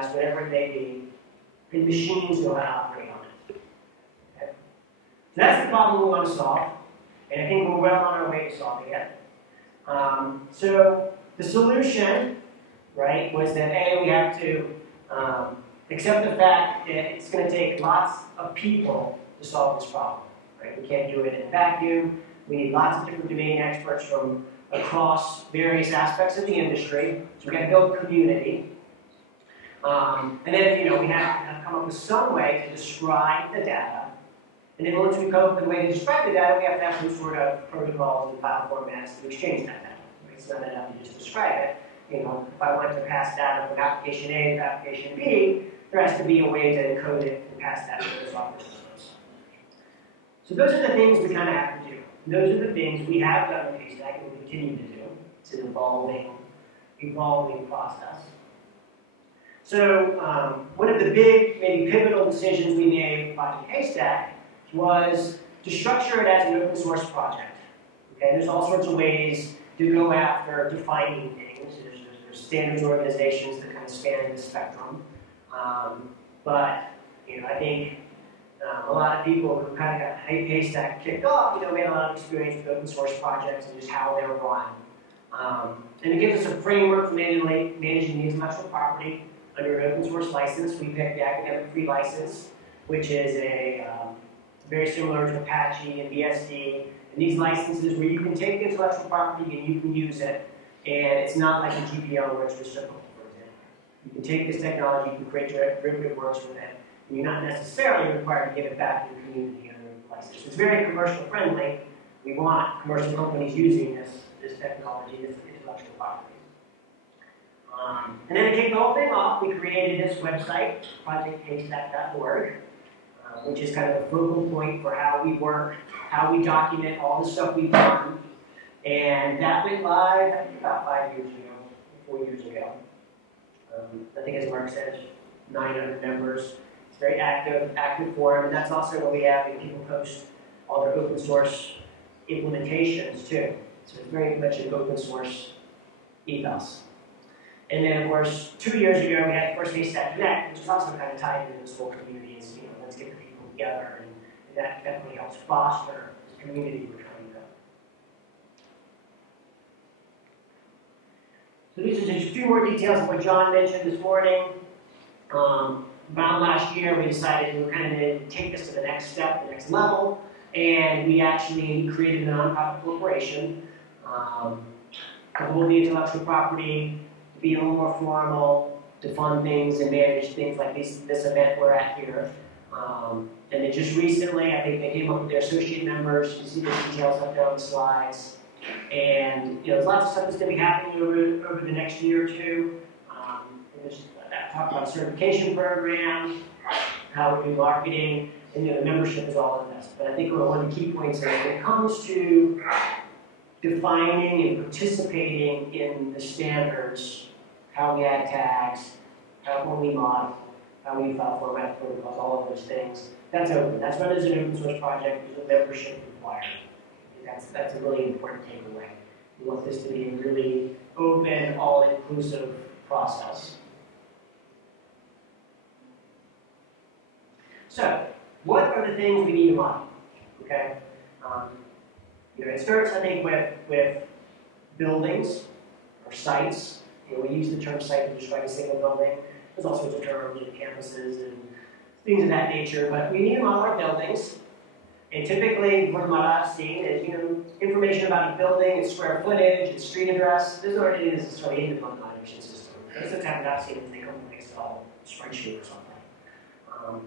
BMS, whatever it may be, and machines know how to operate on it. Okay? So that's the problem we want to solve, and I think we're well on our way to solving it. So the solution, right, was that A, we have to accept the fact that it's going to take lots of people to solve this problem. Right? We can't do it in a vacuum. We need lots of different domain experts from across various aspects of the industry. So we've got to build community. And then, we have to come up with some way to describe the data. And then once we come up with a way to describe the data, we have to have some sort of protocols and file formats to exchange that data. It's not enough to just describe it. If I want to pass data from application A to application B, there has to be a way to encode it and pass that to the software systems. So those are the things we kind of have to do. Those are the things we have done in Haystack and will continue to do. It's an evolving process. So one of the big, maybe pivotal decisions we made with Project Haystack was to structure it as an open source project. Okay, there's all sorts of ways to go after defining things. There's standards organizations that kind of span the spectrum. But I think a lot of people who kind of got Haystack kicked off, we had a lot of experience with open source projects and just how they were run. And it gives us a framework for managing the intellectual property under an open source license. We picked the academic free license, which is very similar to Apache and BSD. And these licenses where you can take the intellectual property and you can use it, and it's not like a GPL where it's reciprocal, for example. You can take this technology, you can create derivative works with it, and you're not necessarily required to give it back to the community under the license. It's very commercial friendly. We want commercial companies using this technology, this intellectual property. And then to kick the whole thing off, we created this website, projecthaystack.org, which is kind of a focal point for how we work, how we document all the stuff we've done. And that went live, I think, about 4 years ago. I think, as Mark said, 900 members. It's a very active forum, and that's also where we have people post all their open source implementations too. So it's very much an open source ethos. And then, of course, 2 years ago, we had the first Haystack Connect, which is also kind of tied into this whole community. Is, let's get the people together, and that definitely helps foster this community we're trying to build. So these are just a few more details of what John mentioned this morning. Around last year, we decided we were kind of going to take this to the next step, the next level, and we actually created a nonprofit corporation to hold the intellectual property, to be a little more formal, to fund things and manage things like this event we're at here. And then just recently, I think they came up with their associate members. You see the details up there on the slides. And there's lots of stuff that's going to be happening over the next year or two. Talk about a certification program, how we do marketing, and the membership is all in this. But I think one of the key points is when it comes to defining and participating in the standards, how we add tags, when we model, how we file format protocols, all of those things, that's open. That's run as an open source project. There's a membership required. That's a really important takeaway. We want this to be a really open, all-inclusive process. So, what are the things we need to model? Okay, it starts, I think, with buildings or sites. We use the term site to describe a single building. There's all sorts of terms, campuses and things of that nature. But we need to model our buildings. And typically, what I've seen is, information about a building, its square footage, its street address. This already is necessarily in the building automation system. Most of the time, I've seen it, they come from an Excel spreadsheet or something.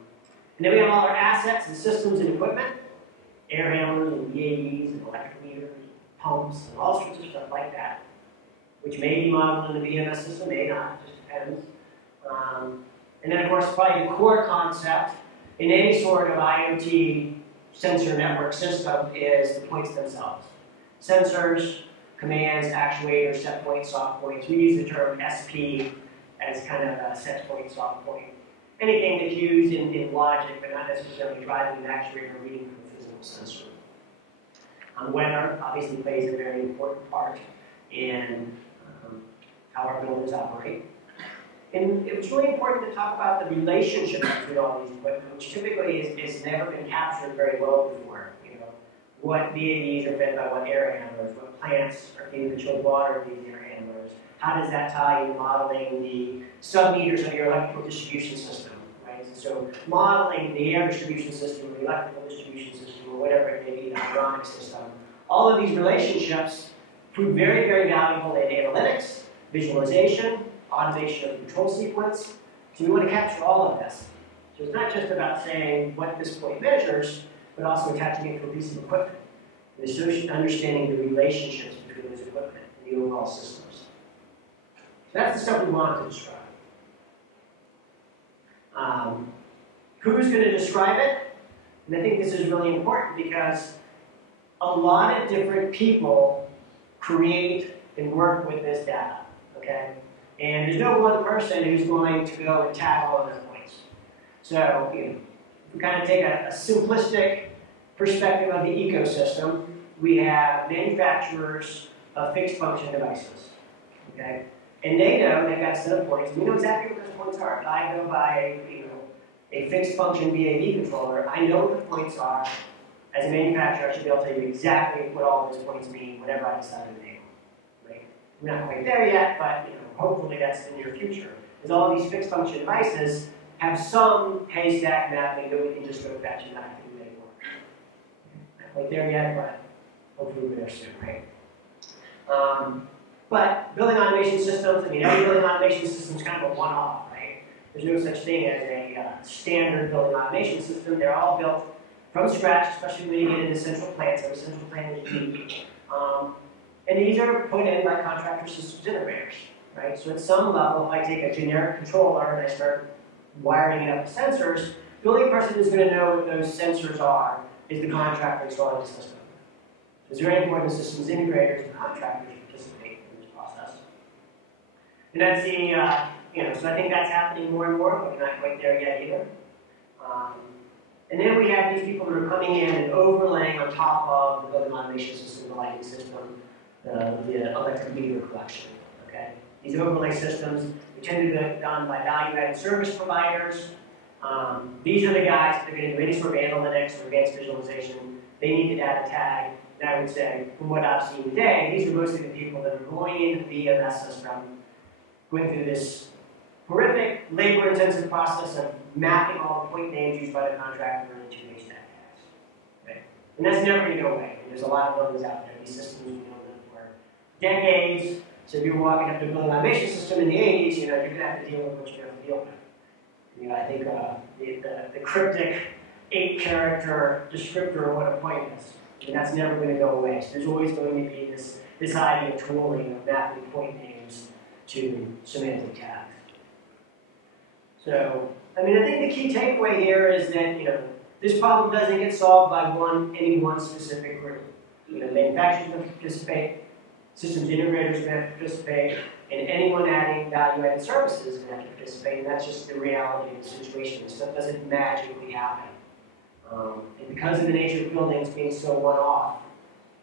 And then we have all our assets and systems and equipment, air handlers and VAVs and electric meters, pumps, and all sorts of stuff like that, which may be modeled in the BMS system, may not, it just depends. And then, of course, probably the core concept in any sort of IoT sensor network system is the points themselves. Sensors, commands, actuators, set points, soft points. We use the term SP as kind of a set point, soft point. Anything that's used in logic, but not necessarily driving an actuator or reading from a physical sensor. Weather obviously plays a very important part in how our buildings operate. And it was really important to talk about the relationship between all these equipment, which typically is never been captured very well before. You know, what VAVs are fed by what air handlers, what plants are feeding the chilled water to these air handlers. How does that tie into modeling the sub-meters of your electrical distribution system, right? So modeling the air distribution system, or the electrical distribution system, or whatever it may be, the hydronic system. All of these relationships prove very, very valuable in analytics, visualization, automation of control sequence. So we want to capture all of this. So it's not just about saying what this point measures, but also attaching it to a piece of equipment and understanding the relationships between those equipment and the overall systems. So that's the stuff we want to describe. Who's going to describe it? And I think this is really important because a lot of different people create and work with this data, okay? And there's no one person who's going to go and tag all of their points. So, you know, if we kind of take a simplistic perspective of the ecosystem, we have manufacturers of fixed function devices, okay? And they know they've got a set of points, and we know exactly what those points are. If I go by, you know, a fixed function VAV controller, I know what the points are. As a manufacturer, I should be able to tell you exactly what all those points mean whenever I decide to name them. Right? We're not quite there yet, but you know, hopefully that's in the near future. Because all of these fixed function devices have some haystack mapping that we can just go fetch and not make it work. Not quite there yet, but hopefully we're there soon, right? But building automation systems, I mean, every building automation system is kind of a one-off, right? There's no such thing as a standard building automation system. They're all built from scratch, especially when you get into central plants. Every central plant is unique. And these are put in by contractor systems integrators, right? So at some level, if I take a generic controller and I start wiring it up with sensors, the only person who's going to know what those sensors are is the contractor installing the system. So it's very important that systems integrators and contractors participate in this process. And that's the, you know, so I think that's happening more and more, but we're not quite there yet either. And then we have these people who are coming in and overlaying on top of the building automation system, the lighting system, the electric meter collection. Okay? These overlay systems, they tend to be done by value-added service providers. These are the guys that are going to do any sort of analytics or advanced visualization. They need the data tag. And I would say, from what I've seen today, these are mostly the people that are going into the BMS system, going through this horrific, labor-intensive process of mapping all the point names used by the contractor into Haystack tags. Right? And that's never going to go away. And there's a lot of buildings out there. These systems we know them for decades. So if you're walking up to a building automation system in the 80s, you know, you're going to have to deal with what you have to deal with. You know, I think the cryptic 8-character descriptor of what a point is, and that's never going to go away. So there's always going to be this idea of tooling of mapping point names to semantic tags. So, I mean, I think the key takeaway here is that, you know, this problem doesn't get solved by any one specific group. You know, manufacturers have to participate, systems integrators have to participate, and anyone adding value-added services is going to have to participate, and that's just the reality of the situation. This stuff doesn't magically happen. And because of the nature of buildings being so one-off,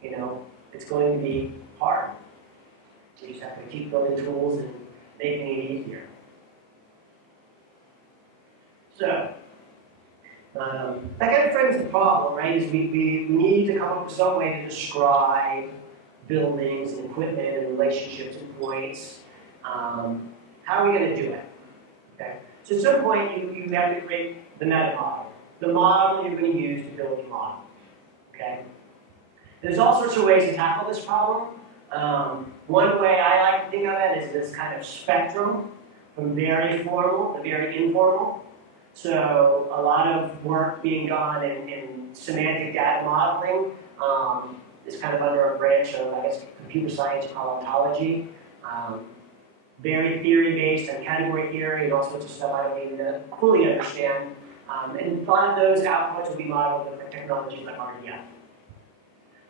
you know, it's going to be hard. You just have to keep building tools and making it easier. So, that kind of frames the problem, right? Is we need to come up with some way to describe buildings and equipment and relationships and points. How are we going to do it? Okay. So at some point, you have to create the meta model, the model you're going to use to build the model. Okay. There's all sorts of ways to tackle this problem. One way I like to think of it is this kind of spectrum from very formal to very informal. So a lot of work being done in semantic data modeling is kind of under a branch of, I guess, computer science called ontology. Very theory-based on category theory and all sorts of stuff I don't even fully understand. And a lot of those outputs will be modeled with technologies like RDF.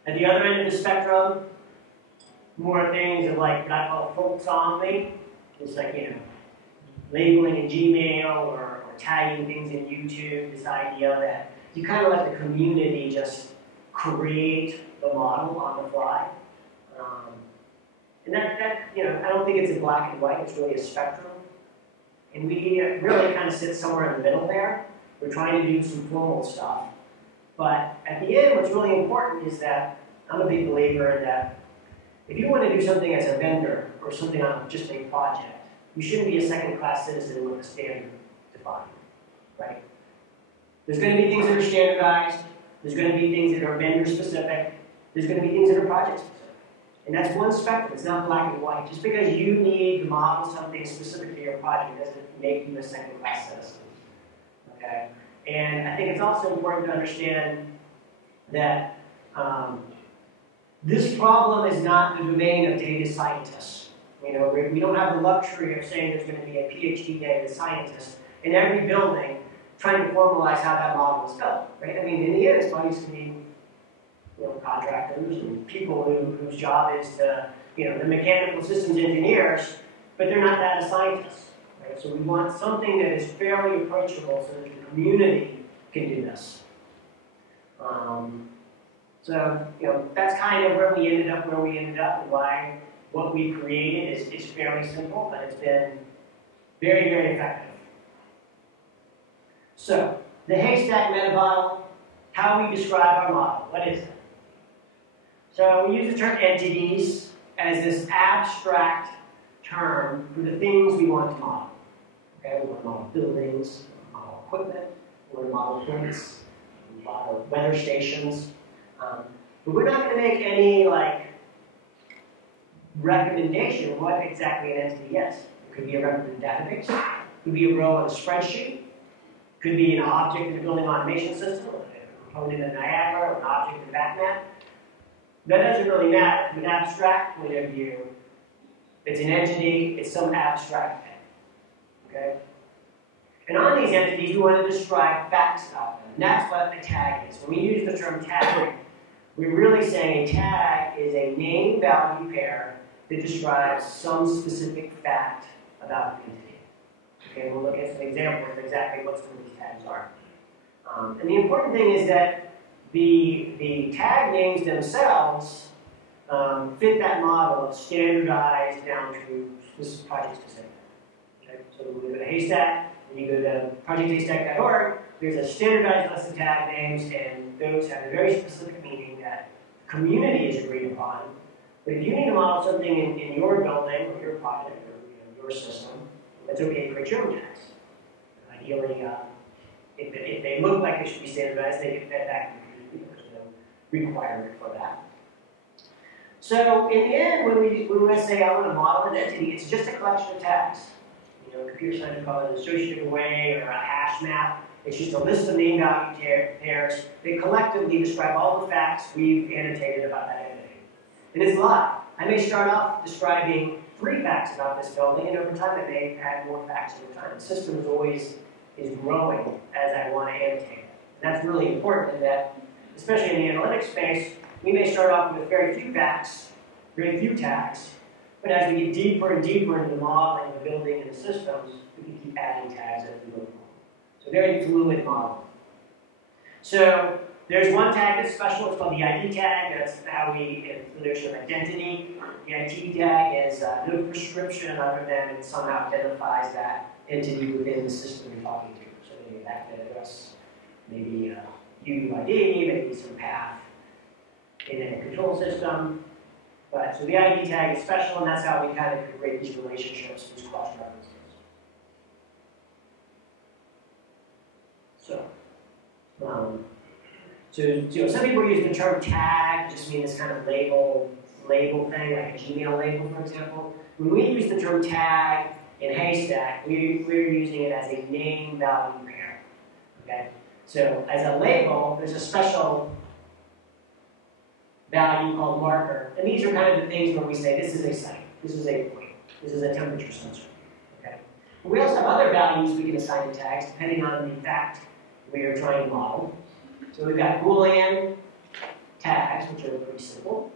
At the other end of the spectrum, more things of like what I call folksonomy. It's like, you know, labeling in Gmail or tagging things in YouTube, this idea that you kind of let the community just create the model on the fly. And that, you know, I don't think it's a black and white, it's really a spectrum. And we really kind of sit somewhere in the middle there. We're trying to do some formal stuff. But at the end, what's really important is that I'm a big believer in that if you want to do something as a vendor or something on just a project, you shouldn't be a second-class citizen with a standard defined, right? There's going to be things that are standardized. There's going to be things that are vendor-specific. There's going to be things that are project-specific. And that's one spectrum. It's not black and white. Just because you need to model something specific to your project doesn't make you a second-class citizen, okay? And I think it's also important to understand that this problem is not the domain of data scientists. You know, we don't have the luxury of saying there's going to be a PhD data scientist in every building trying to formalize how that model is built, right? I mean, in the end, it's always going to be, you know, contractors and people whose job is to, you know, the mechanical systems engineers, but they're not data scientists, right? So we want something that is fairly approachable so that the community can do this. So, you know, that's kind of where we ended up and why what we created is fairly simple, but it's been very, very effective. So, the Haystack meta model, how we describe our model, what is it? So we use the term entities as this abstract term for the things we want to model. Okay, we want to model buildings, we want to model equipment, we want to model points, we want to model weather stations. But we're not going to make any recommendation of what exactly an entity is. It could be a representative database, it could be a row on a spreadsheet, it could be an object in a building automation system, a component in Niagara, or an object in BATMAT. That doesn't really matter. From an abstract point of view, it's an entity, it's some abstract thing. Okay? And on these entities, we want to describe facts about them. And that's what a tag is. When we use the term tag, we're really saying a tag is a name-value pair that describes some specific fact about the entity. Okay, we'll look at some examples of exactly what some of these tags are. And the important thing is that the tag names themselves fit that model of standardized down to project specific. Okay? So when you go to Haystack, and you go to projecthaystack.org, there's a standardized list of tag names, and those have a very specific meaning that the community is agreed upon. But if you need to model something in your building or your project or your system, it's okay to create your own tags. Ideally, if they look like they should be standardized, they get fed back to the community. There's no requirement for that. So in the end, when we say I want to model an entity, it's just a collection of tags. You know, computer science call it an associative array or a hash map. It's just a list of name-value pairs that collectively describe all the facts we've annotated about that entity. And it's a lot. I may start off describing 3 facts about this building, and over time I may add more facts over time. The system is growing as I want to annotate it. And that's really important in that, especially in the analytics space, we may start off with very few facts, very few tags, but as we get deeper and deeper into the modeling of the building and the systems, we can keep adding tags as we go along. So very fluid model. So there's one tag that's special. It's called the ID tag. That's how we, the notion of identity. The ID tag is no prescription other than it somehow identifies that entity within the system you're talking to. So maybe a MAC address, maybe a UUID, maybe some path in a control system. But so the ID tag is special, and that's how we kind of create these relationships, these cross references. So some people use the term tag, just mean this kind of label thing, like a Gmail label, for example. When we use the term tag in Haystack, we're using it as a name-value pair. Okay? So as a label, there's a special value called marker, and these are kind of the things where we say this is a site, this is a point, this is a temperature sensor. Okay? But we also have other values we can assign to tags depending on the fact we are trying to model. So we've got Boolean tags, which are pretty simple.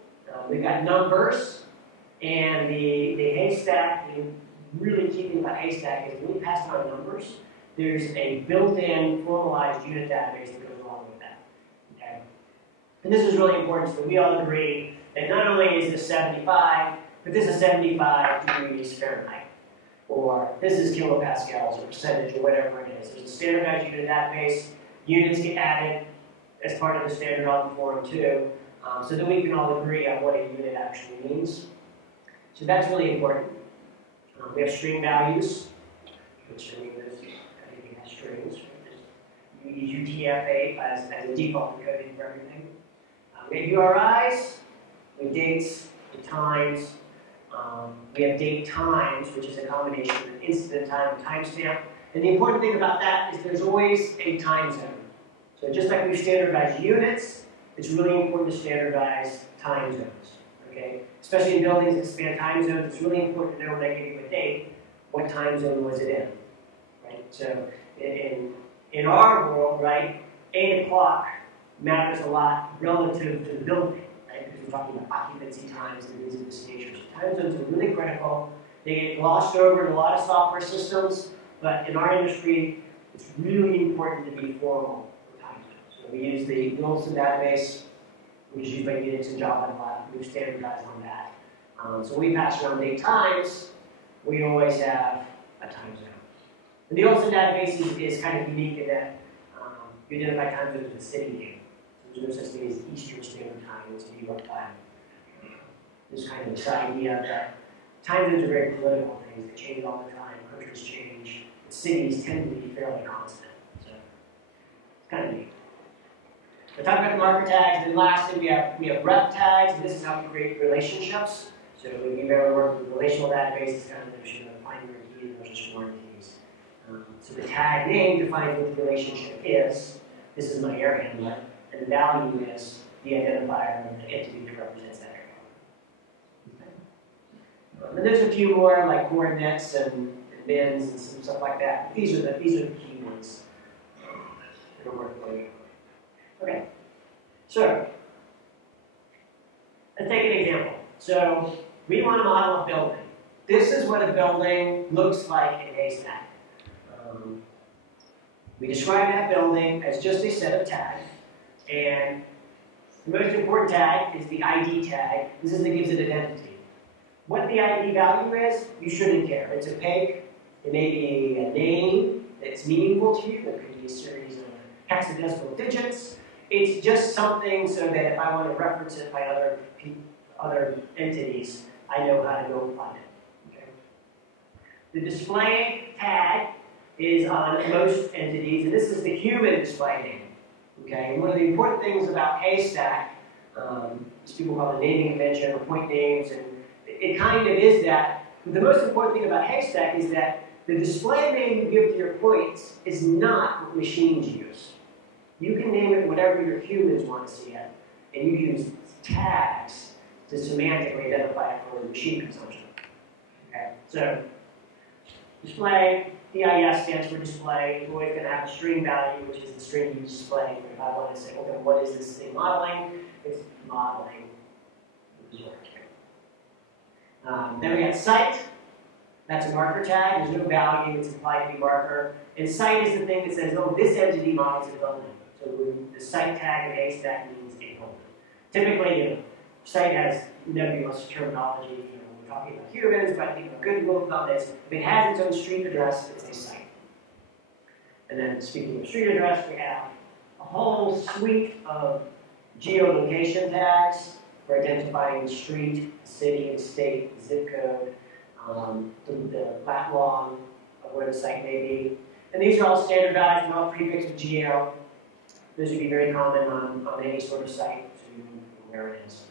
We've got numbers, and the Haystack, the really key thing about Haystack is when we pass on numbers, there's a built-in formalized unit database that goes along with that. Okay? And this is really important, so we all agree that not only is this 75, but this is 75 degrees Fahrenheit. or this is kilopascals or percentage or whatever it is. There's a standardized unit database. Units get added as part of the standard on the form too, so that we can all agree on what a unit actually means. So that's really important. We have string values, which I mean, everything has strings. You use UTF-8 as a default encoding for everything. We have URIs, we have dates, we have times. We have date times, which is a combination of incident time and timestamp. And the important thing about that is there's always a time zone. So just like we've standardized units, it's really important to standardize time zones. Okay? Especially in buildings that span time zones, it's really important to know when I give you a date, what time zone was it in. Right? So in our world, right, 8 o'clock matters a lot relative to the building. Because we're talking about occupancy times and things of this nature. So time zones are really critical. They get glossed over in a lot of software systems, but in our industry, it's really important to be formal with time zones. So we use the Nielsen database, which is used by Unix and Java a lot. We've standardized on that. So we pass around date times. We always have a time zone. The Nielsen database is kind of unique in that you identify time zones with a city name. There's no such thing as Eastern Standard Time, it's New York time. There's kind of this idea that time zones are very political things. They change all the time. Countries change. But cities tend to be fairly constant. So it's kind of neat. We'll talk about the marker tags. And then lastly, we have ref tags. And this is how we create relationships. So if you've ever worked with relational databases, kind of the notion of primary keys versus foreign keys. So the tag name defines what the relationship is. This is my air handler. And the value is the identifier of the entity that represents that area. Okay. And there's a few more like coordinates and bins and some stuff like that. But these are the key ones that are worth noting. Okay. So let's take an example. So we want to model a building. This is what a building looks like in Haystack. We describe that building as just a set of tags. And the most important tag is the ID tag. This is what gives it identity. What the ID value is, you shouldn't care. It's opaque. It may be a name that's meaningful to you. It could be a series of hexadecimal digits. It's just something so that if I want to reference it by other entities, I know how to go find it. Okay? The display tag is on most entities, and this is the human display name. Okay, and one of the important things about Haystack, is people call it naming convention or point names, and it kind of is that. But the most important thing about Haystack is that the display name you give to your points is not what machines use. You can name it whatever your humans want to see it, and you use tags to semantically identify it for machine consumption. Okay, so display. DIS stands for display. It's always going to have a string value, which is the string you display. If I want to say, okay, what is this thing modeling? It's modeling. Then we have site. That's a marker tag. There's no value. It's implied to be marker. And site is the thing that says, oh, this entity models a building. So the site tag in Haystack means a building. Typically, site has nebulous terminology. We're talking about humans, but a good rule about this, if it has its own street address, it's a site. And then speaking of street address, we have a whole suite of geolocation tags for identifying the street, the city, and state, the zip code, the lat long of where the site may be. And these are all standardized and all prefixed with geo. Those would be very common on any sort of site, so you know where it is.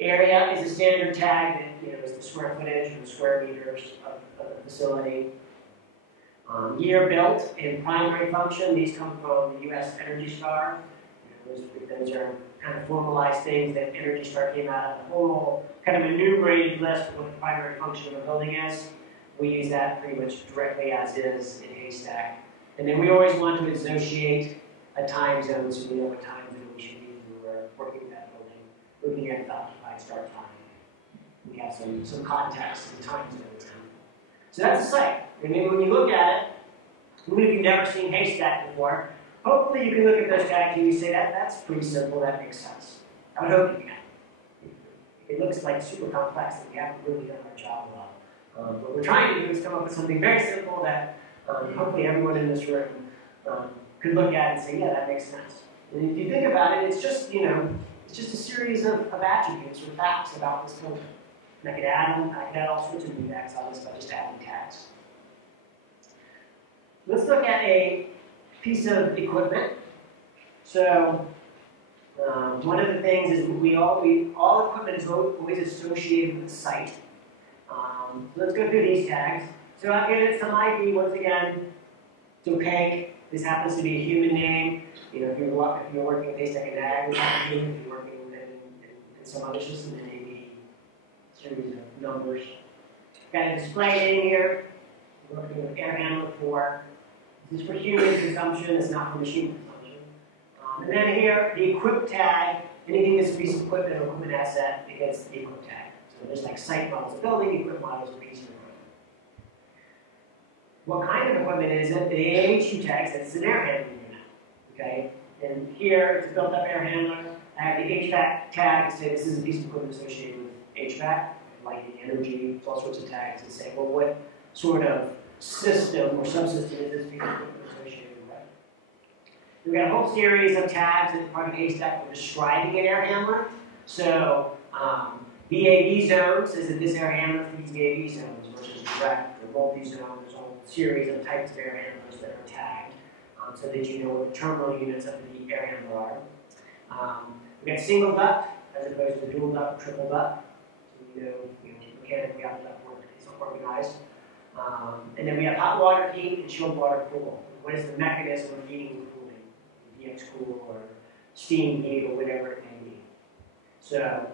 Area is a standard tag that is the square footage or the square meters of the facility. Year built and primary function, these come from the US Energy Star. Those are kind of formalized things that Energy Star came out of, a whole kind of enumerated list of what the primary function of a building is. We use that pretty much directly as is in Haystack. And then we always want to associate a time zone so we know what time zone we should use when we're working with that building, looking at the occupied start time. We have some context and time zones. So that's a site. I mean, when you look at it, even if you've never seen Haystack before, hopefully you can look at those tags and you say, that's pretty simple, that makes sense. I would hope you can. If it looks like super complex, then we haven't really done our job well. What we're trying to do is come up with something very simple that hopefully everyone in this room could look at and say, yeah, that makes sense. And if you think about it, it's just, it's just a series of attributes or facts about this building. And I could add all sorts of new tags on this by just adding tags. Let's look at a piece of equipment. So one of the things is all equipment is always associated with the site. So let's go through these tags. So I've given it some ID. Once again, it's opaque. This happens to be a human name. If you're working with Haystack Connect, it's not human. If you're working in some other system, then maybe a series of numbers. Got a display in here. We're working with air handler 4. This is for human consumption. It's not for machine consumption. And then here, the equip tag. Anything that's a piece of equipment or equipment asset, it gets the equip tag. So there's like site models of building, equip models of piece of equipment. What kind of equipment is it? The AHU tag says it's an air handling unit. Okay? And here, it's a built-up air handler. I have the HVAC tag to say this is a piece of equipment associated with HVAC, lighting, energy, all sorts of tags, and say, well, what sort of system or subsystem is this piece of equipment associated with? We've got a whole series of tags as part of Haystack for describing an air handler. So, VAV zone says that this air handler feeds VAV zones versus direct or multi-zone. There's a whole series of types of air handlers that are tagged so that you know what the terminal units of the air handler are. We've got single duct as opposed to dual duct or triple duct. So mechanically how the duct work is organized. And then we have hot water heat and chilled water cool. What is the mechanism of heating and cooling? DX cool or steam heat or whatever it may be. So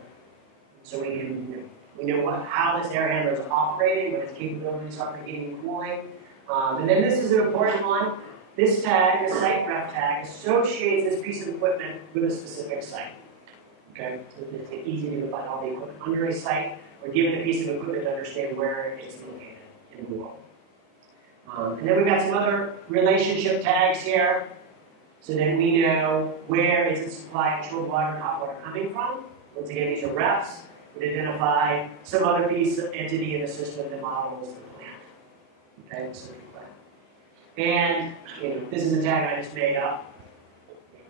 we know how this air handler is operating, what its capabilities are for heating and cooling. And then this is an important one. This tag, the site ref tag, associates this piece of equipment with a specific site. Okay, so it's easy to find all the equipment under a site, or given a piece of equipment to understand where it's located in the world. And then we've got some other relationship tags here, so then we know where is the supply of chilled water and hot water coming from. Once again, these are refs. We identify some other piece of entity in the system that models the plant. Okay, so and this is a tag I just made up,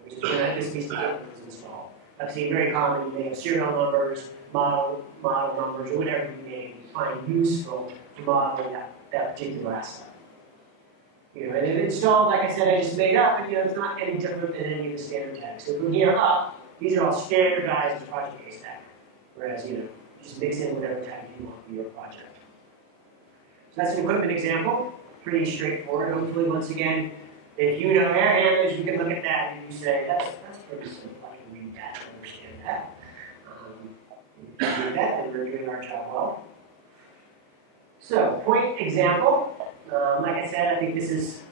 which is when this piece of equipment is installed. I've seen very common, you have serial numbers, model numbers, or whatever you may find useful to model that particular asset. And it's installed, like I said, I just made up, and it's not any different than any of the standard tags. So from here up, these are all standardized in Project Haystack, whereas just mix in whatever tag you want for your project. So that's an equipment example. Pretty straightforward. Hopefully, once again, if you know air handlers, you can look at that and you say, that's pretty simple. I can read that and understand that. If you do that, then we're doing our job well. So, point example. Like I said, I think this is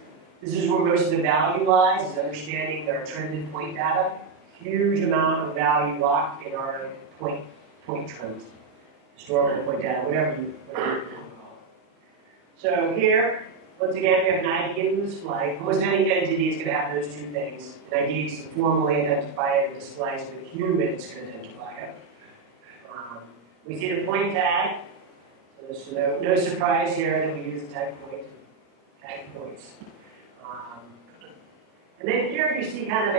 where most of the value lies, is understanding our trended point data. Huge amount of value locked in our point trends. Historical point data, whatever you call it. So here, once again, we have an ID and a display. Almost any entity is going to have those two things. An ID is to formally identify it, and display so that humans can identify it. We see the point tag. So there's no surprise here that we use the tag points. And then here you see kind of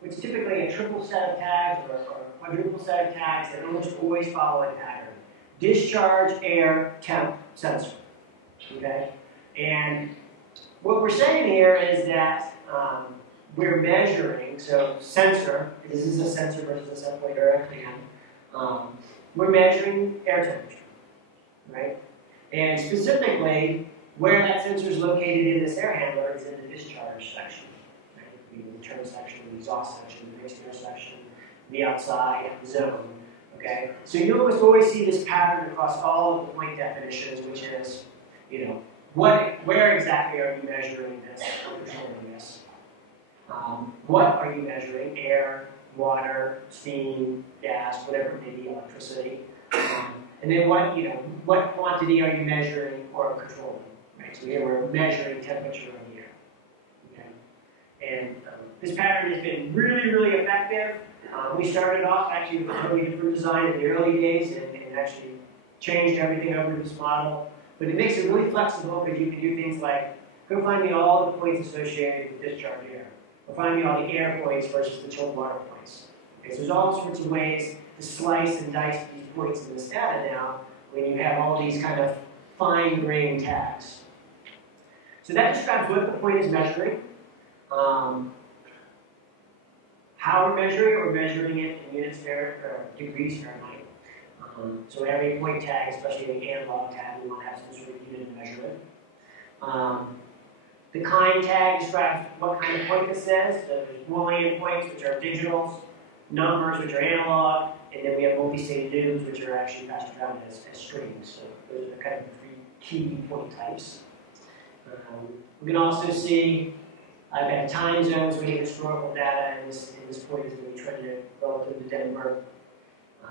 what's typically a triple set of tags or a quadruple set of tags that almost always follow a pattern. Discharge, air, temp, sensor. Okay? And what we're saying here is that we're measuring, so sensor, this is a sensor versus a set point or a fan, we're measuring air temperature, right? And specifically, where that sensor is located in this air handler is in the discharge section, right? The return section, the exhaust section, the mixed air section, the outside zone, okay? So you almost always see this pattern across all of the point definitions, which is, where exactly are you measuring this or controlling this? What are you measuring? Air, water, steam, gas, whatever it may be, electricity. And then what quantity are you measuring or controlling? Right? So here we're measuring temperature of the air. Okay? And this pattern has been really, really effective. We started off actually with a totally different design in the early days, and actually changed everything over to this model, but it makes it really flexible because you can do things like, go find me all the points associated with discharge air, or find me all the air points versus the chilled water points. Okay, so there's all sorts of ways to slice and dice these points in this data now when you have all these kind of fine-grained tags. So that describes what the point is measuring. How we're measuring it in units or degrees Fahrenheit. So every point tag, especially an analog tag, we want to have some sort of unit to measure it. The kind tag describes what kind of point this is. So there's Boolean points, which are digitals, numbers, which are analog, and then we have multi-state nums, which are actually passed around as strings. So those are the kind of three key point types. We can also see I've got time zones. We have historical data in this point is going to be trended relative to Denver.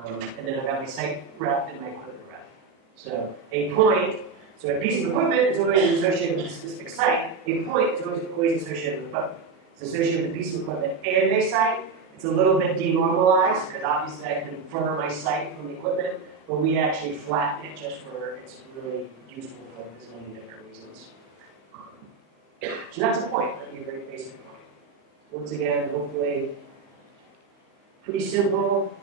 And then I've got my site rep and my equipment rep. So a point, so a piece of equipment is always associated with a specific site. A point is always associated with equipment. It's associated with a piece of equipment and a site. It's a little bit denormalized because obviously I can infer my site from the equipment, but we actually flatten it just for it's really useful for a million different reasons. So that's a point. That'd be a very basic point. Once again, hopefully pretty simple.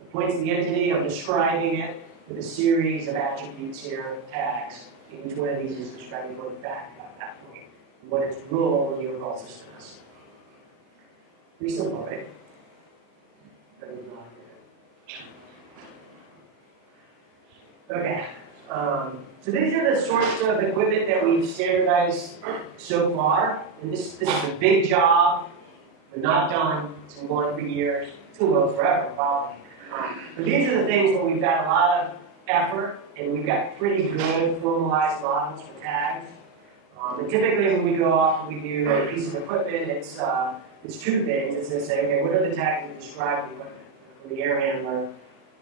The point's the entity. I'm describing it with a series of attributes here, tags. Each one of these is describing what fact about that point, and what its role in the overall system is. Pretty simple, right? Okay. So these are the sorts of equipment that we've standardized so far. And this is a big job. We're not done. It's been going for years. It's going to go forever, probably. But these are the things where we've got a lot of effort, and we've got pretty good formalized models for tags. And typically when we go off and we do a piece of equipment, it's two things. It's to say, okay, what are the tags that describe the equipment? For the air handler,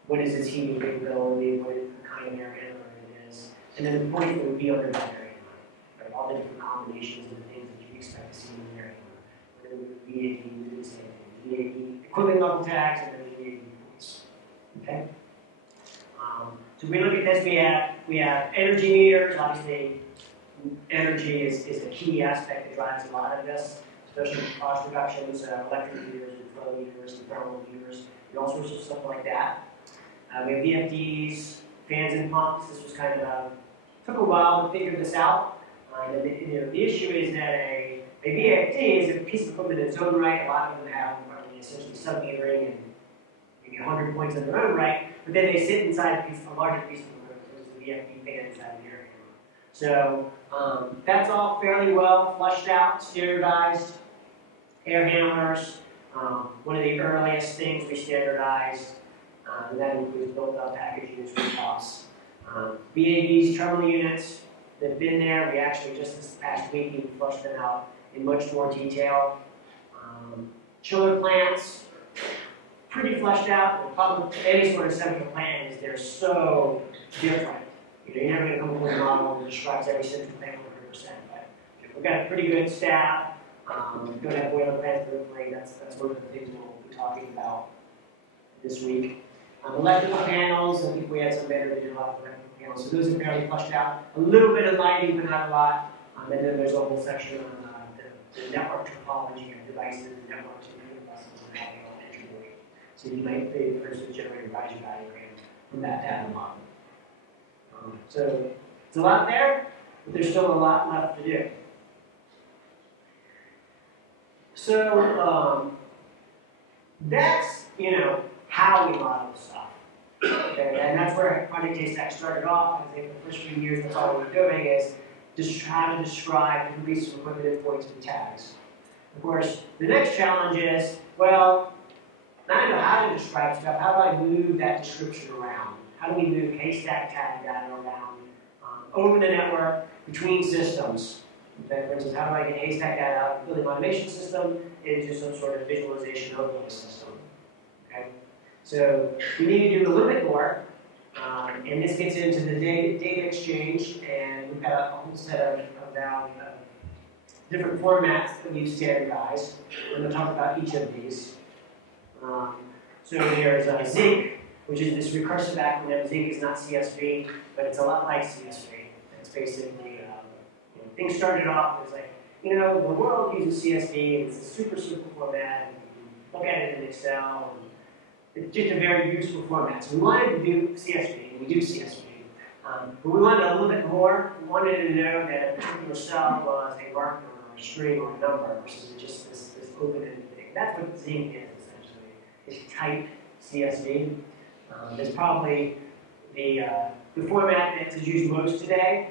what is its heating capability, what is the kind of air handler it is, and then the point that would be under that air handler. Right? All the different combinations and the things that you expect to see in an air handler. And then the VAD, we do the same thing. VAD equipment level tags, and then the VAD points. Okay? So we look at this, we have energy meters. Obviously, energy is a key aspect that drives a lot of this, especially cost reductions, electric meters, and flow meters, and thermal meters, and all sorts of stuff like that. We have VFDs, fans and pumps. This was kind of took a while to figure this out. And the issue is that a VFD is a piece of equipment in its own right. A lot of them have essentially sub-metering and maybe 100 points in their own right, but then they sit inside a larger piece of equipment, which is the VFD fan inside the air handler. So that's all fairly well flushed out, standardized. Air handlers, one of the earliest things we standardized, and that includes built-up package units for costs. VAVs, terminal units, they've been there. We actually, just this past week, even flushed them out in much more detail. Chiller plants, pretty flushed out. The problem with any sort of central plant is they're so different. You're never going to come up with a model that describes every central plant 100%. But we've got a pretty good staff. We don't have boiler plants locally. That's one of the things we'll be talking about this week. Electrical panels, I think we had some better digital electrical panels. So those are fairly flushed out. A little bit of lighting, but not a lot. And then there's a whole section on the network topology of devices and networks and different buses and how they all integrate. So you might be the person to generate a Bayesian diagram from that data model. So it's a lot there, but there's still a lot left to do. So that's, how we model stuff. Okay? And that's where Project Haystack started off. I think the first few years, that's all we were doing is just trying to describe different pieces of equipment and points and tags. Of course, the next challenge is, well, I don't know how to describe stuff. How do I move that description around? How do we move Haystack tag data around over the network between systems? Okay, for instance, how do I get Haystack data out of the building automation system into some sort of visualization overlay system? Okay, so we need to do a little bit more, and this gets into the data exchange, and we've got a whole set of different formats that we've standardized. I'm going to talk about each of these. So there's zinc, which is this recursive acronym. Zinc is not CSV, but it's a lot like CSV. It's basically, things started off as like, the world uses CSV, and it's a super simple format, and you can look at it in Excel, and it's just a very useful format. So we wanted to do CSV, and we do CSV. But we wanted a little bit more. We wanted to know that a particular cell was a marker or a string or a number versus just this open-ended thing. That's what Zinc is, essentially. It's type CSV. It's probably the format that's used most today.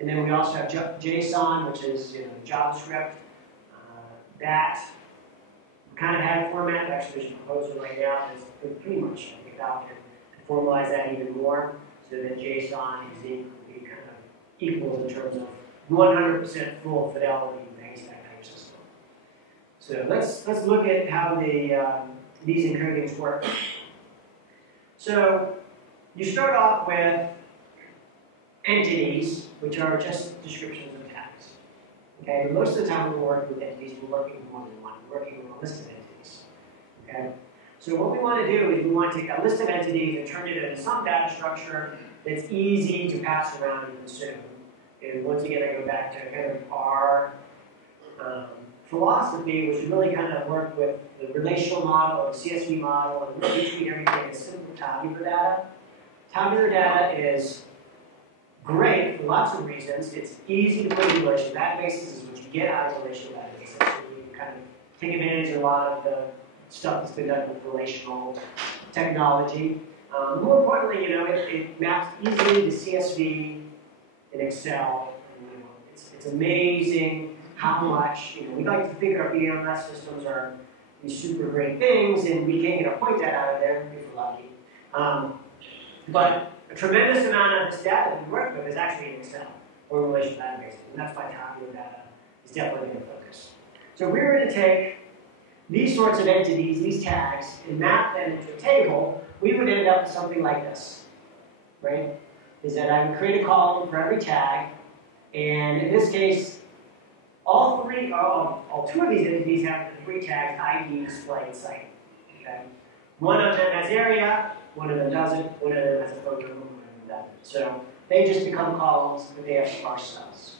And then we also have JSON, which is JavaScript. That kind of had a format. Actually, there's a proposal right now that's pretty much adopted to formalize that even more. So that JSON and Zinc will be kind of equal in terms of 100% full fidelity in the Haystack type system. So let's look at how these encodings work. So you start off with entities, which are just descriptions of tags. Okay, but most of the time when we're working with entities, we're working with more than one. We're working with a list of entities. Okay. So what we want to do is we want to take a list of entities and turn it into some data structure that's easy to pass around and consume. And once again, I go back to kind of our philosophy, which really kind of worked with the relational model or the CSV model and really treat everything as simple tabular data. Tabular data is great for lots of reasons. It's easy to put in relational databases, is what you get out of relational databases. So you can kind of take advantage of a lot of the stuff that's been done with relational technology. More importantly, it maps easily to CSV in Excel. And, it's amazing how much, we like to think our BMS systems are these super great things, and we can't get a point data out of them if we're lucky. But a tremendous amount of this data that we work with is actually in Excel or relational databases, and that's why tabular data is definitely going to focus. So we're going to take these sorts of entities, these tags, and map them into a table. We would end up with something like this, right? Is that I would create a column for every tag, and in this case, all two of these entities have the three tags ID, display, and site. Okay? One of them has area, one of them doesn't, one of them has a photo, one of them doesn't. So they just become columns, but they have sparse cells.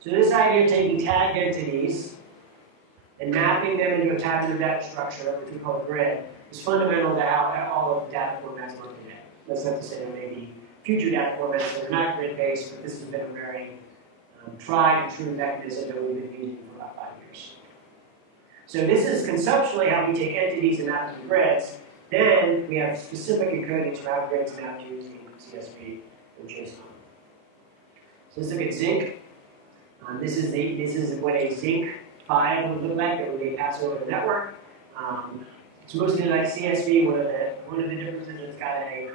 So this idea of taking tag entities and mapping them into a tabular data structure, which we call a grid, is fundamental to how all of the data formats work today. That's not to say there may be future data formats that are not grid-based, but this has been a very tried and true mechanism that we've been using for about 5 years. So this is conceptually how we take entities and map them to grids. Then we have specific encodings for how grids map using CSV and JSON. So let's look at Zinc. This is what a Zinc 5 would look like that would be passed over the network. It's mostly like CSV. One of the differences is it's got a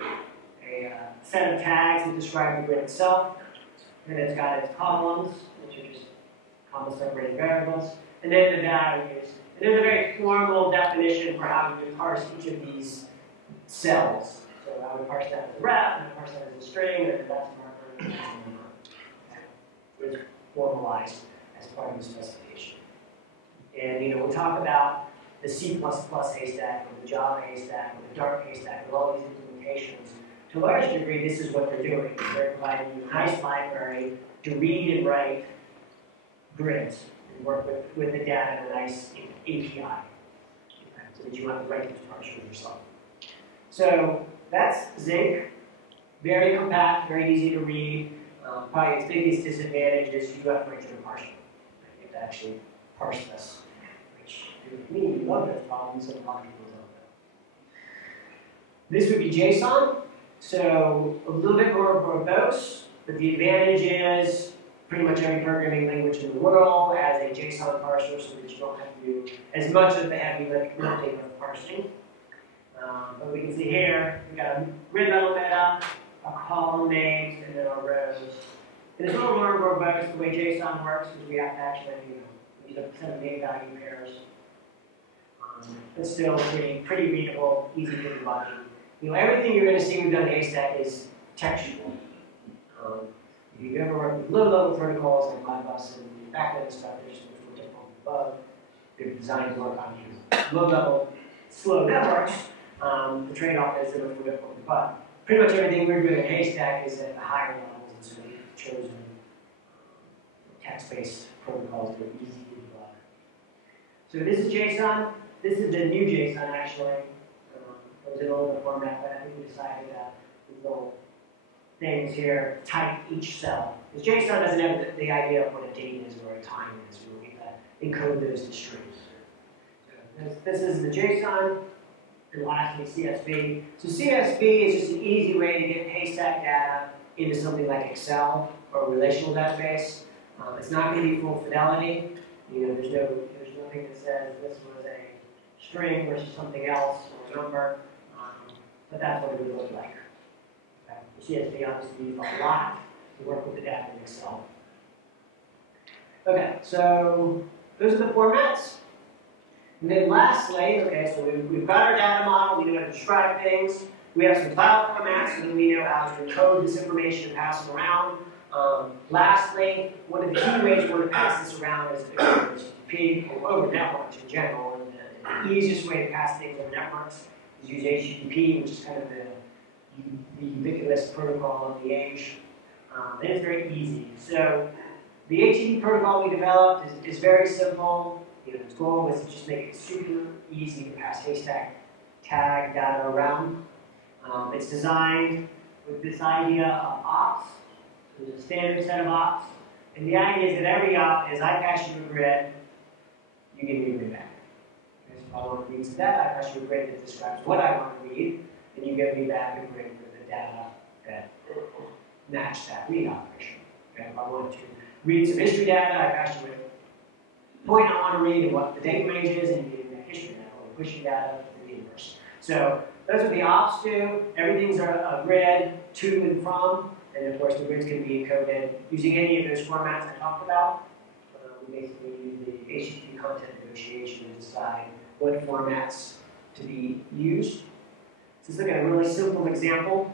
set of tags that describe the grid itself. And it's got its columns, which are just comma-separated variables. And then the values. And there's a very formal definition for how you would parse each of these cells. So I would parse that as a ref, and I parse that as a string, and that's a marker, and that's a number. Okay. So it's formalized as part of the specification. And we'll talk about the C++ haystack, or the Java haystack, or the Dart haystack, with all these implementations. To a large degree, this is what they're doing. They're providing you a nice library to read and write grids and work with the data in a nice API, so that you don't have to write these partials yourself. So that's Zinc. Very compact, very easy to read. Probably its biggest disadvantage is you have to write your partial. You have to actually parse this, which we love those problems, and a lot of people don't know. This would be JSON. So a little bit more verbose, but the advantage is pretty much every programming language in the world has a JSON parser so that you don't have to do as much of the heavy lifting of parsing. But we can see here, we've got a grid level meta, a column names, and then our rows. And it's a little more verbose the way JSON works because we have to actually use a set of name value pairs. But still pretty readable, easy to debug. Everything you're going to see we've done in Haystack is textual. If you've ever worked with low-level protocols like Modbus and back-end stuff, they're just much more difficult to debug. They're designed to work on these low-level, slow networks. The trade-off is that we're difficult, but pretty much everything we're doing in Haystack is at the higher levels, and so we've chosen text-based protocols that are easy to debug. So this is JSON. This is the new JSON, actually. It was in older format, but I think we decided that these little things here type each cell. Because JSON doesn't have the idea of what a date is or a time is. We need to encode those to strings. So this is the JSON, and lastly CSV. So CSV is just an easy way to get Haystack data into something like Excel or a relational database. It's not going to be full fidelity. You know, there's nothing that says this was a string versus something else or a number. But that's what it would look like. Okay. The CSV obviously used a lot to work with the data in Excel. Okay, so those are the formats. And then lastly, okay, so we've got our data model, we know how to describe things. We have some file formats, so then we know how to encode this information and pass it around. Lastly, one of the key ways we want to pass this around is HTTP or over networks in general. And the easiest way to pass things over networks is use HTTP, which is kind of the ubiquitous protocol of the age. And it's very easy. So the HTTP protocol we developed is very simple. You know, its goal was to just make it super easy to pass Haystack tag data around. It's designed with this idea of ops. There's a standard set of ops. And the idea is that every op is I pass you a grid, you give me a grid back. Okay, so if I want to read some data, I pass you a grid that describes what I want to read, and you give me back a grid with the data that match that read operation. Okay, if I want to read some history data, I pass you a point I want to read and what the date range is, and you give me that history data, or pushing data to the inverse. So that's what the ops do. Everything's a grid to and from. And of course, the grids can be encoded using any of those formats I talked about. We basically use the HTTP content negotiation to decide what formats to be used. So let's look at a really simple example.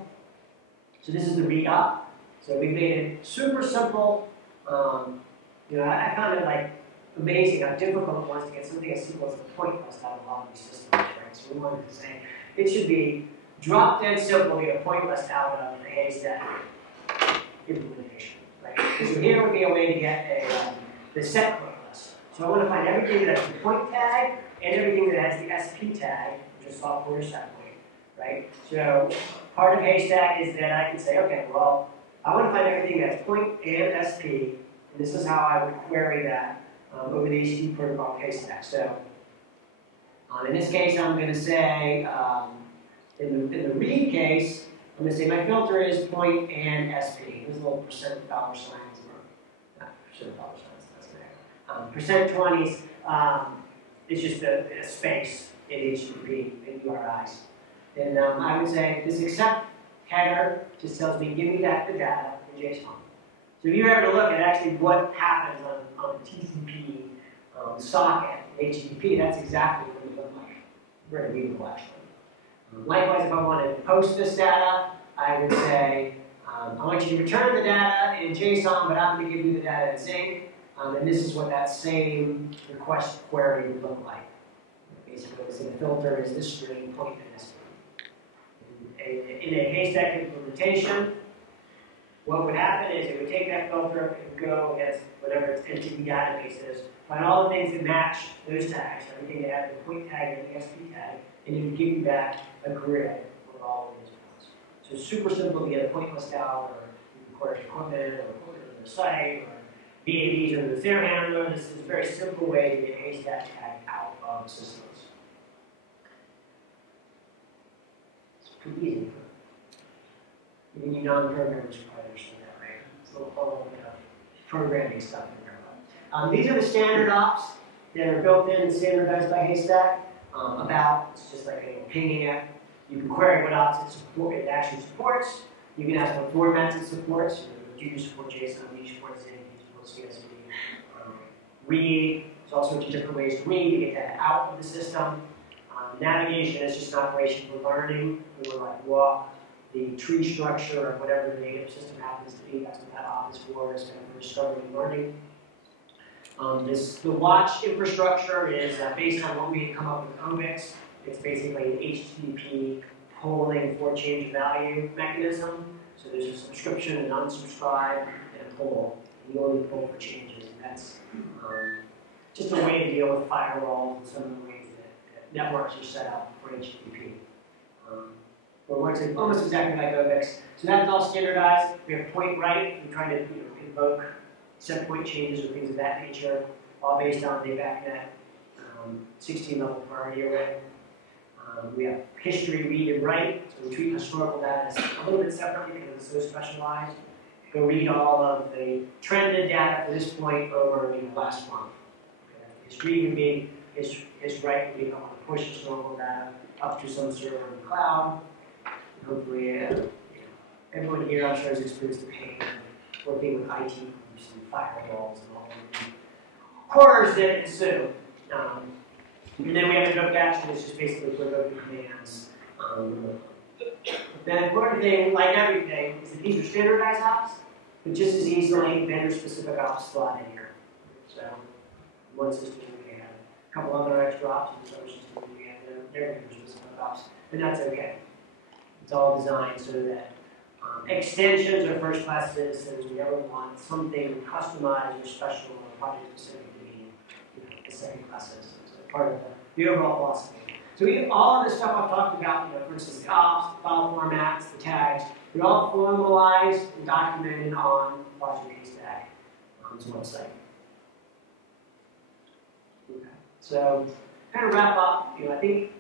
So this is the read up. So we made it super simple. You know, I found it like amazing how difficult it was to get something as simple as a point list out of a lot of these systems, right? So we wanted to say it should be drop dead simple to get a point list out of the Haystack implementation, right? So here would be a way to get the set point list. So I want to find everything that has the point tag and everything that has the SP tag, which is software set point, right? So part of Haystack is that I can say, okay, well, I want to find everything that's point and SP, and this is how I would query that over the HTTP protocol Haystack. So in this case, I'm going to say, in the read case, I'm going to say my filter is point and SP. There's a little percent dollar signs, or not percent dollar signs, that's there. Percent 20s is just a space in HTTP and URIs. And I would say this accept header just tells me give me the data in JSON. So if you ever look at actually what happens on the TCP socket in HTTP, that's exactly what it would look like. Very readable, actually. Likewise, if I wanted to post this data, I would say, I want you to return the data in JSON, but I'm going to give you the data in Zinc. And this is what that same request query would look like. Basically, the filter is this string, point and SP. In a Haystack implementation, what would happen is it would take that filter and go against whatever its entity database is, find all the things that match those tags, everything that has the point tag and the SP tag, and it would give you back a grid with all of those points. So it's super simple to get a point list out, or you can query equipment, or put it in the site, or VADs or the fair handler. This is a very simple way to get Haystack tag out of systems. It's pretty easy. Even you non-programmers probably understand that, right? It's a little programming stuff in there. These are the standard ops that are built in and standardized by Haystack. It's just like a pinging it. You can query what ops it actually supports. You can ask what formats it supports. Do you support JSON? Do you support Zinc? Do you support CSV? Read. There's all sorts of different ways to read to get that out of the system. Navigation is just an operation for learning. We will like walk the tree structure or whatever the native system happens to be. That's what that op is for. It's kind of for discovery and learning. The watch infrastructure is based on what we had come up with Obix. It's basically an HTTP polling for change value mechanism. So there's a subscription and unsubscribe and a poll. And you only poll for changes. And that's just a way to deal with firewalls and some of the ways that networks are set up for HTTP. But it works almost exactly like OVX. So that's all standardized. We have point right. We're trying to invoke set point changes or things of that nature, all based on the AVACnet 16-level priority array. We have history read and write, so we treat historical data as a little bit separately because it's so specialized. Go read all of the trended data for this point over last month. Okay. History would be, his write would be I want to push historical data up to some server in the cloud. And hopefully, everyone here I'm sure has experienced the pain of working with IT groups and firewalls and all of the horrors that ensue. And then we have a direct action, which is basically provoking commands. The important thing, like everything, is that these are standardized ops, but just as easily vendor-specific ops slot in here. So, one system we have a couple other extra ops, and other systems we have their vendor-specific ops, and that's okay. It's all designed so that extensions are first-class citizens. We never want something customized or special or project-specific to be a second-class citizen. Part of the overall philosophy. So we have all of this stuff I've talked about, for instance, the ops, the file formats, the tags, they're all formalized and documented on Project Haystack on this website. Okay. So, kind of wrap up, I think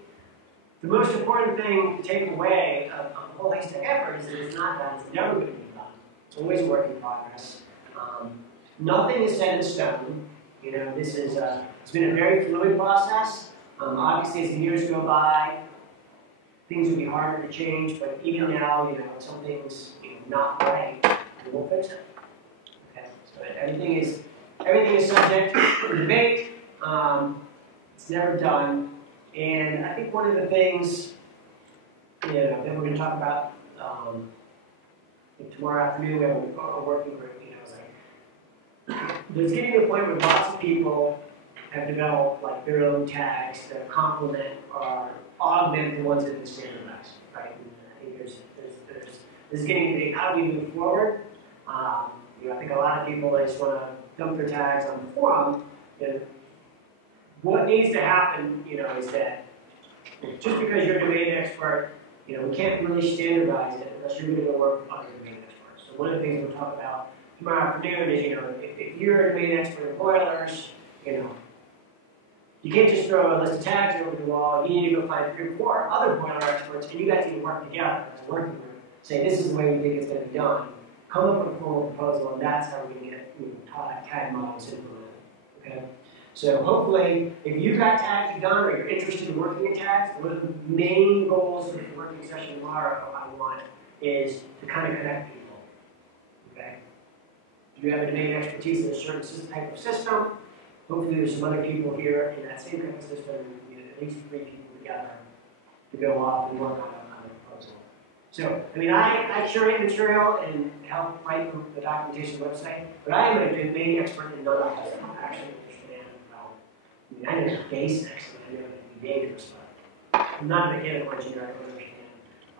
the most important thing to take away of the whole Haystack effort is that it's not done, it's never going to be done. It's always a work in progress. Nothing is set in stone. This is it's been a very fluid process. Obviously, as the years go by, things will be harder to change. But even now, if something's not right, we'll fix it. Okay. So everything is subject to debate. It's never done. And I think one of the things that we're going to talk about tomorrow afternoon, we have a working group. There's getting to a point where lots of people have developed their own tags that complement or augment the ones that have been standardized, right? And I think there's getting to be how do we move forward. I think a lot of people just want to dump their tags on the forum. What needs to happen, is that just because you're a domain expert, we can't really standardize it unless you're going to work with other domain experts. So one of the things we'll talk about tomorrow afternoon is, if you're a domain expert in boilers, you can't just throw a list of tags over the wall. You need to go find 3 or 4 other boiler experts, and you guys need to work together as a working group. Say, this is the way we think it's going to be done. Come up with a formal proposal, and that's how we can get tag models implemented. Okay? So hopefully, if you've got tags done or you're interested in working in tags, one of the main goals of the working session tomorrow I want is to kind of connect people. Okay? If you have a domain expertise in a certain type of system, hopefully there's some other people here in that same kind of system, at least 3 people together to go off and work on a proposal. So, I curate material and help write the documentation website, but I am a domain expert in none of this. I don't actually understand I know the basics, I know the dangerous, but I'm not a mechanical engineer. I don't understand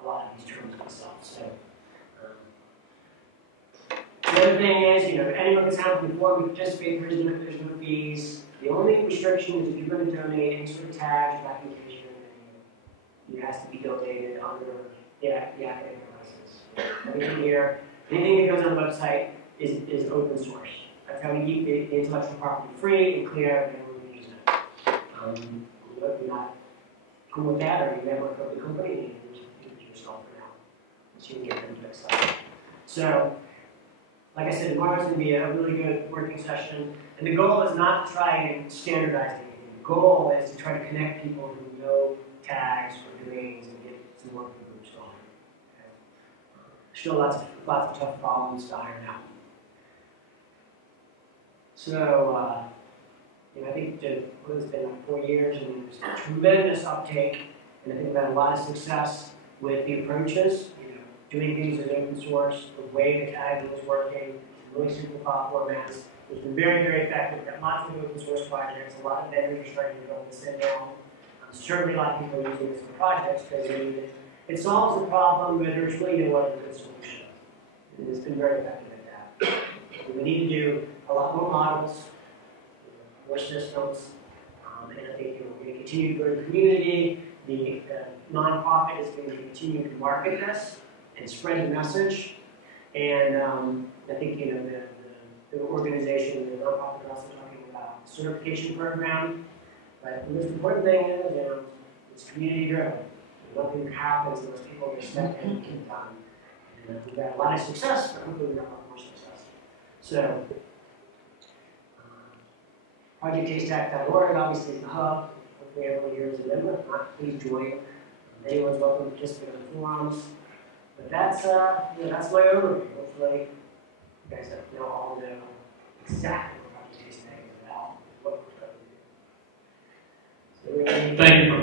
a lot of these terms myself. So. The other thing is, anyone can sign up for the forum, we participate, there's no fees. The only restriction is if you're going to donate any sort of tags or documentation, it has to be donated under the academic license. Everything here, anything that goes on the website is open source. That's how we keep the intellectual property free and clear and everyone can use it. If you're not cool with that, or you never work with the company, you can use yourself for now. So you can get them to next time. So, like I said, tomorrow's going to be a really good working session. And the goal is not to try and standardize anything. The goal is to try to connect people who know tags or domains and get some working groups going. Okay? Still lots of tough problems to iron out. So, I think it's been 4 years, and there's tremendous uptake, and I think we've had a lot of success with the approaches. Doing things in open source, the way the tagging is working, really simple file formats. It's been very, very effective. We've got lots of open source projects. A lot of vendors are starting to develop this in now. Certainly a lot of people are using this for projects because it solves the problem, but there's really no other good solution. And it's been very effective at that. We need to do a lot more models, more systems, and I think we're going to continue to grow the community. The nonprofit is going to continue to market this and spread the message. And I think the organization, the nonprofit, is also talking about the certification program. But the most important thing is, it's community driven. Nothing happens unless people are step in and get it done. And we've got a lot of success, but hopefully we've got a lot more success. So, ProjectHaystack.org obviously is the hub. Hopefully everyone here is a member. If not, please join. Anyone's welcome to participate in the forums. But that's my overview. Hopefully, you guys now all know exactly what Project Haystack is about, what we're trying to do. So, thank you.